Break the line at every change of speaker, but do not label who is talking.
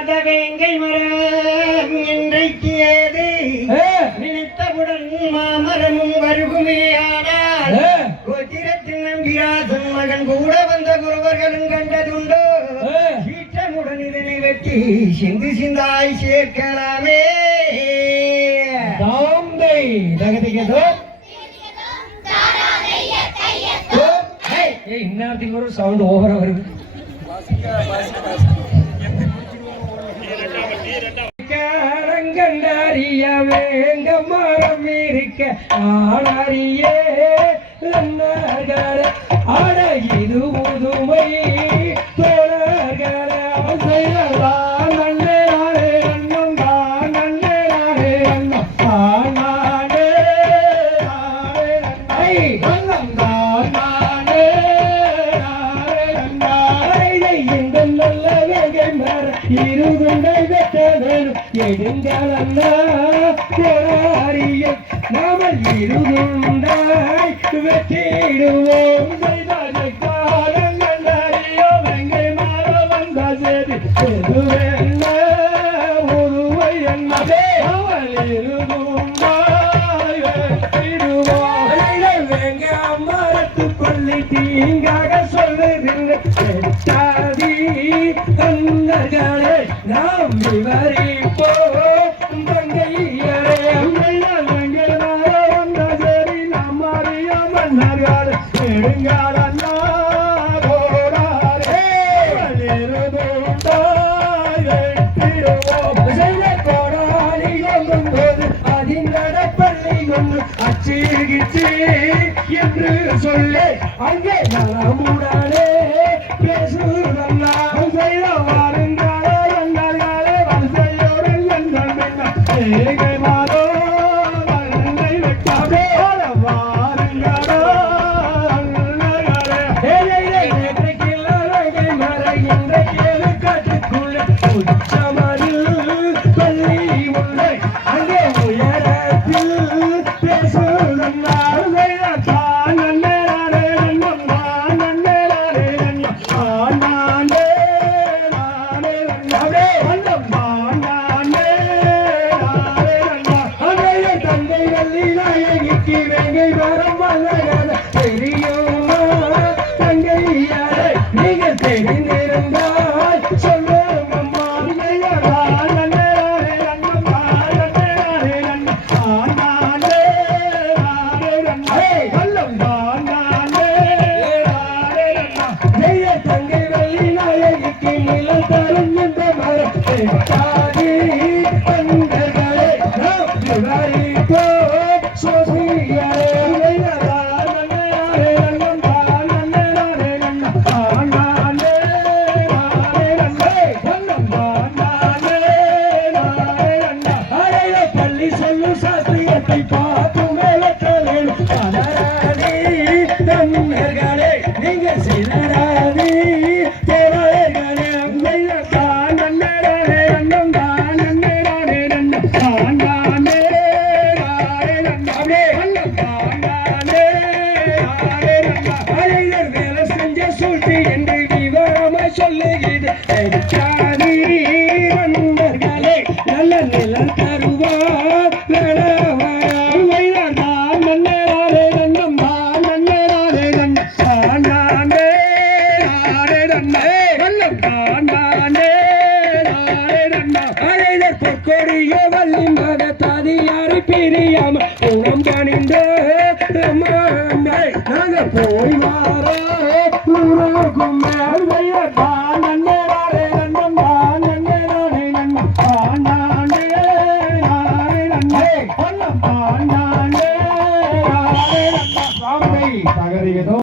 வேங்கை மரம் இன்றைக்கு ஏது நினைத்தவுடன் மாமரமும் வருகுமேயானால்
ஏ,
கோத்திரத்தின் நம்பிராசன் மகன் கூட வந்த குருவர்களும் கண்டதுண்டோ. சீற்றமுடன் இதனை வெட்டி சிந்து சிந்தாய் சேர்க்கலாமே.
தாந்தை தகதிகதோ ஏய், இந்நேரத்துக்கு ஒரு சவுண்ட் ஓவரா வருது. அறிய வேங்க மரம் இருக்க ஆளறியே நன்னர்களே அட இது புதுமை தோழர்களே இருகுண்டை வெட்ட வேணும் போராடிய நாமல் இருகுண்டாய் வெட்டிடுவோம் செய்தாரை காலங்கள் அறியோ என்று சொல்லே. அங்கே நலமுடனே வேங்கை நீங்க தெரிந்திருந்தால் சொல்லும் அம்மா அரைய சொல்லு சாஸ்திரியத்தை பார்த்து மேலத்தலேன் பலராணி தன்னர்களே நீங்க சிலராணி. தேவர்களே அம்மையா தான் நன்னரானே அண்ணம் தான் நன்னரானே நன்னம் தான் நானே நன்னா அப்படியே. அண்ணம் தான் நானே நன்னா அழைதர் வேலை செஞ்ச சூழ்ச்சி என்று சொல்லுகிறது. நண்பர்களே நல்ல நிலம் தருவார். பிரியாம குணம் பணிந்த நாங்க போ